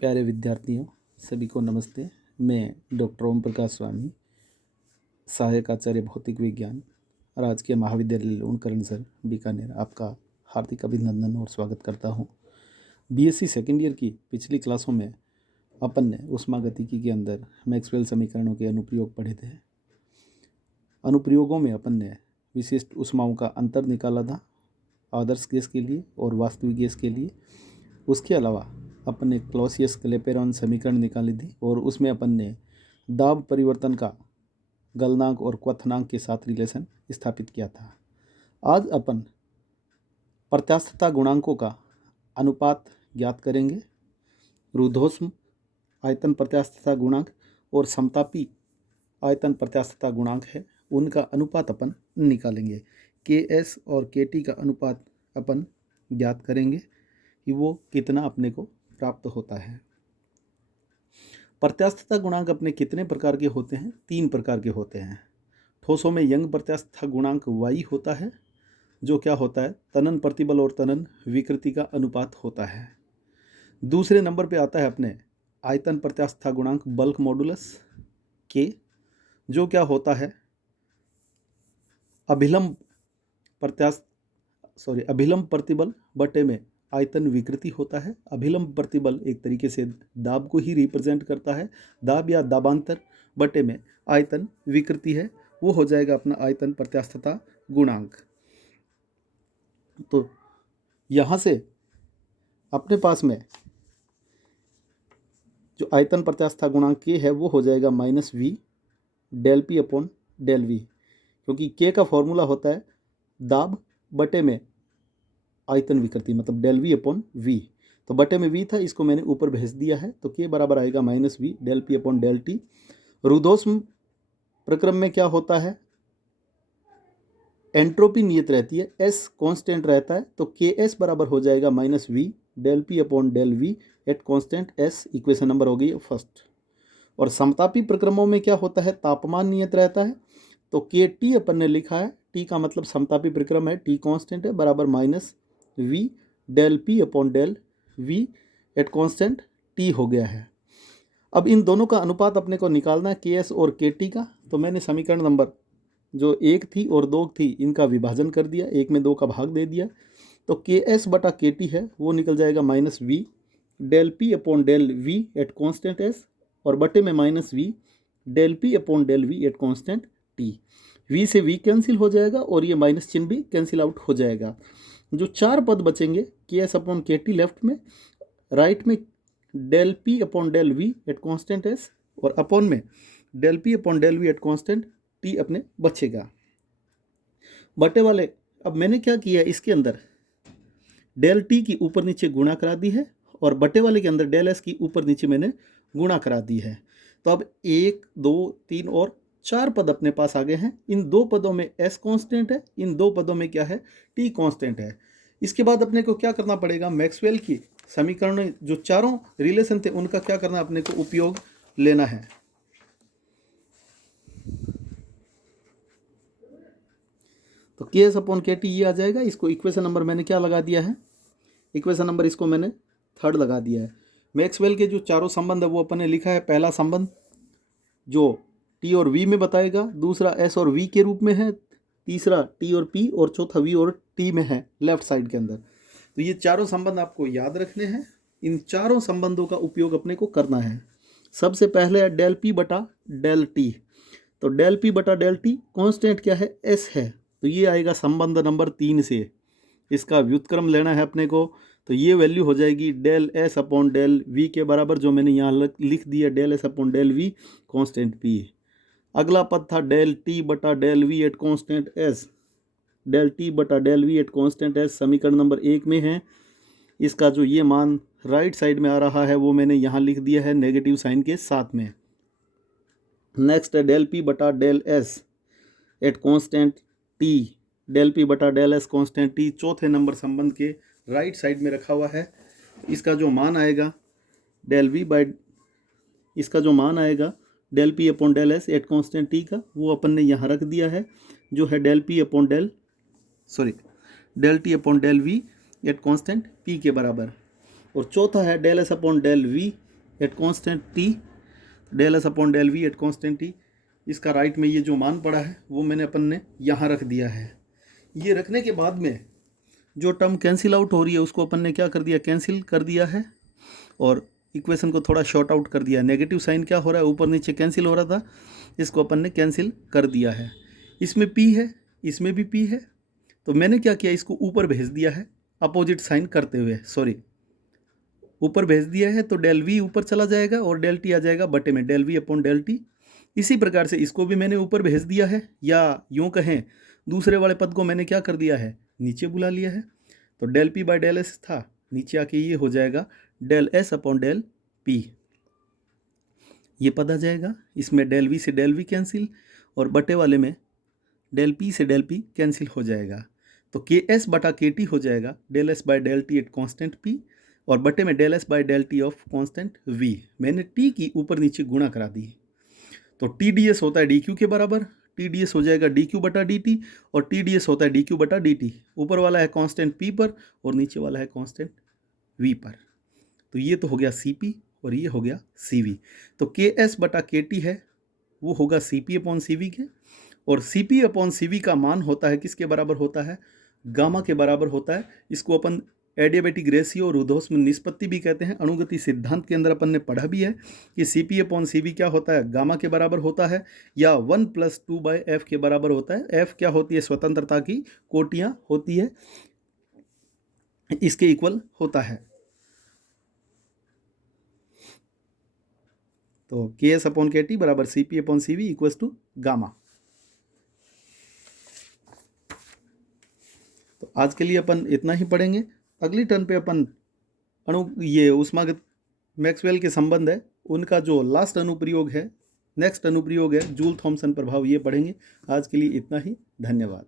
प्यारे विद्यार्थियों, सभी को नमस्ते। मैं डॉक्टर ओम प्रकाश स्वामी, सहायक आचार्य भौतिक विज्ञान, राजकीय महाविद्यालय लूणकरणसर बीकानेर, आपका हार्दिक अभिनंदन और स्वागत करता हूं। बीएससी सेकेंड ईयर की पिछली क्लासों में अपन ने ऊष्मागतिकी के अंदर मैक्सवेल समीकरणों के अनुप्रयोग पढ़े थे। अनुप्रयोगों में अपन ने विशिष्ट ऊष्माओं का अंतर निकाला था, आदर्श गैस के लिए और वास्तविक गैस के लिए। उसके अलावा अपन ने क्लॉसियस-क्लैपेरॉन समीकरण निकाली थी और उसमें अपन ने दाब परिवर्तन का गलनांक और क्वथनांक के साथ रिलेशन स्थापित किया था। आज अपन प्रत्यास्थता गुणांकों का अनुपात ज्ञात करेंगे। रुद्धोष्म आयतन प्रत्यास्थता गुणांक और समतापी आयतन प्रत्यास्थता गुणांक है, उनका अनुपात अपन निकालेंगे। KS और KT का अनुपात अपन ज्ञात करेंगे कि वो कितना अपने को प्राप्त होता है। प्रत्यास्थता गुणांक अपने कितने प्रकार के होते हैं? 3 प्रकार के होते हैं। ठोसों में यंग प्रत्यास्थता गुणांक Y होता है, जो क्या होता है? तनन प्रतिबल और तनन विकृति का अनुपात होता है। दूसरे नंबर पे आता है अपने आयतन प्रत्यास्थता गुणांक बल्क मॉडुलस K, जो क्या होता है? अभिलंब प्रतिबल बटे में आयतन विकृति होता है। अभिलंब प्रतिबल एक तरीके से दाब को ही रिप्रेजेंट करता है। दाब या दाबांतर बटे में आयतन विकृति है, वो हो जाएगा अपना आयतन प्रत्यास्थता गुणांक। तो यहाँ से अपने पास में जो आयतन प्रत्यास्थता गुणांक K है वो हो जाएगा -V del P upon del V, क्योंकि K का फॉर्मूला होता है दाब बटे में आयतन विकृति, मतलब डेल V अपॉन V। तो बटे में V था, इसको मैंने ऊपर भेज दिया है, तो K बराबर आएगा -V del P upon del T। रुद्धोष्म प्रक्रम में क्या होता है? एंट्रोपी नियत रहती है, S कांस्टेंट रहता है, तो KS बराबर हो जाएगा -V del P upon del V at constant S। Equation number हो गई है फर्स्ट। और समतापी प्रक्रमों में क्या होता है? तापमान नियत रहता है, तो KT अपन ने लिखा है, T का मतलब समतापी प्रक्रम है, T कांस्टेंट है, बराबर -V del P upon del V at constant T हो गया है। अब इन दोनों का अनुपात अपने को निकालना है, KS और KT का। तो मैंने समीकरण नंबर जो 1 थी और 2 थी, इनका विभाजन कर दिया, 1 में 2 का भाग दे दिया, तो KS बटा KT है वो निकल जाएगा -V del P upon del V at constant S, और बटे में -V del P upon del V at constant T। V से V कैंसिल हो जाएगा और ये माइनस चिन्ह भी कैंसिल आउट हो जाएगा। जो 4 पद बचेंगे, KS अपॉन KT लेफ्ट में, राइट में del P upon del V at constant S, और अपॉन में del P upon del V at constant T अपने बचेगा। बटे वाले अब मैंने क्या किया है, इसके अंदर डेल T की ऊपर नीचे गुणा करा दी है, और बटे वाले के अंदर डेल S की ऊपर नीचे मैंने गुणा करा दी है। तो अब 1, 2, 3 और 4 पद अपने पास आ गए हैं। इन 2 पदों में S कांस्टेंट है, इन 2 पदों में क्या है? T कांस्टेंट है। इसके बाद अपने को क्या करना पड़ेगा? मैक्सवेल की समीकरण जो चारों रिलेशन थे उनका क्या करना, अपने को उपयोग लेना है। तो KS अपॉन KT ये आ जाएगा। इसको इक्वेशन नंबर मैंने क्या लगा दिया है? इक्वेशन नंबर इसको मैंने 3rd लगा दिया है। मैक्सवेल के जो चारों संबंध है वो अपन ने लिखा है। पहला संबंध जो T और V में बताएगा, दूसरा S और V के रूप में है, तीसरा T और P, और चौथा V और T में है लेफ्ट साइड के अंदर। तो ये चारों संबंध आपको याद रखने हैं। इन चारों संबंधों का उपयोग अपने को करना है। सबसे पहले है डेल P बटा डेल T। तो डेल P बटा डेल T कांस्टेंट क्या है? S है, तो ये आएगा संबंध नंबर 3 से। इसका व्युत्क्रम लेना है अपने को, तो ये वैल्यू हो जाएगी del S upon del V के बराबर, जो मैंने यहाँ लिख दिया, del S upon del V constant P। अगला पद था डेल T बटा del V at constant S। Del T बटा del V at constant S समीकरण नंबर 1 में है। इसका जो ये मान राइट साइड में आ रहा है वो मैंने यहाँ लिख दिया है नेगेटिव साइन के साथ में। नेक्स्ट है डेल P बटा del S at constant T। Del P बटा डेल S कांस्टेंट T चौथे नंबर संबंध के राइट साइड में रखा हुआ है। इसका जो मान आएगा डेल V बाई, इसका जो मान आएगा del P upon del S at constant T का, वो अपन ने यहाँ रख दिया है, जो है del T upon del V at constant P के बराबर। और चौथा है del S upon del V at constant T, del S upon del V at constant T. इसका राइट में ये जो मान पड़ा है वो मैंने अपन ने यहाँ रख दिया है। ये रखने के बाद में जो टर्म कैंसिल आउट हो रही है उसको अपन ने क्या कर दिया, कैंसिल कर दिया है, और इक्वेशन को थोड़ा शॉर्ट आउट कर दिया। नेगेटिव साइन क्या हो रहा है, ऊपर नीचे कैंसिल हो रहा था, इसको अपन ने कैंसिल कर दिया है। इसमें पी है, इसमें भी पी है, तो मैंने क्या किया, इसको ऊपर भेज दिया है अपोजिट साइन करते हुए, सॉरी ऊपर भेज दिया है, तो डेल वी ऊपर चला जाएगा और डेल टी आ जाएगा बटे में del V upon del T. इसी प्रकार से इसको भी मैंने ऊपर भेज दिया है, या यूँ कहें दूसरे वाले पद को मैंने क्या कर दिया है, नीचे बुला लिया है। तो del P by del S था, नीचे आके ये हो जाएगा del S upon del P, ये पद आ जाएगा। इसमें डेल वी से डेल वी कैंसिल, और बटे वाले में डेल पी से डेल पी कैंसिल हो जाएगा। तो के एस बटा के टी हो जाएगा del S by del T at constant P, और बटे में del S by del T of constant V. मैंने टी की ऊपर नीचे गुणा करा दी, तो टी डी एस होता है डी क्यू के बराबर, टी डी एस हो जाएगा डी क्यू बटा डी टी, और टी डी एस होता है डी क्यू बटा डी टी। ऊपर वाला है कांस्टेंट पी पर और नीचे वाला है कांस्टेंट वी पर। तो ये तो हो गया सी पी और ये हो गया सी वी। तो के एस बटा के टी है वो होगा C P upon C V के, और C P upon C V का मान होता है किसके बराबर होता है, गामा के बराबर होता है। इसको अपन एडियाबेटिक रेशियो और ऊर्ध्वस्म निष्पत्ति भी कहते हैं। अणुगति सिद्धांत के अंदर अपन ने पढ़ा भी है कि C P upon C V क्या होता है, गामा के बराबर होता है, या 1+2/f के बराबर होता है। f क्या होती है, स्वतंत्रता की कोटियाँ होती है, इसके इक्वल होता है। तो के एस अपॉन के टी बराबर C P upon C V equals to gamma. तो आज के लिए अपन इतना ही पढ़ेंगे। अगली टर्न पे अपन ये ऊष्मागत मैक्सवेल के संबंध है उनका जो लास्ट अनुप्रयोग है, नेक्स्ट अनुप्रयोग है जूल थॉमसन प्रभाव, ये पढ़ेंगे। आज के लिए इतना ही, धन्यवाद।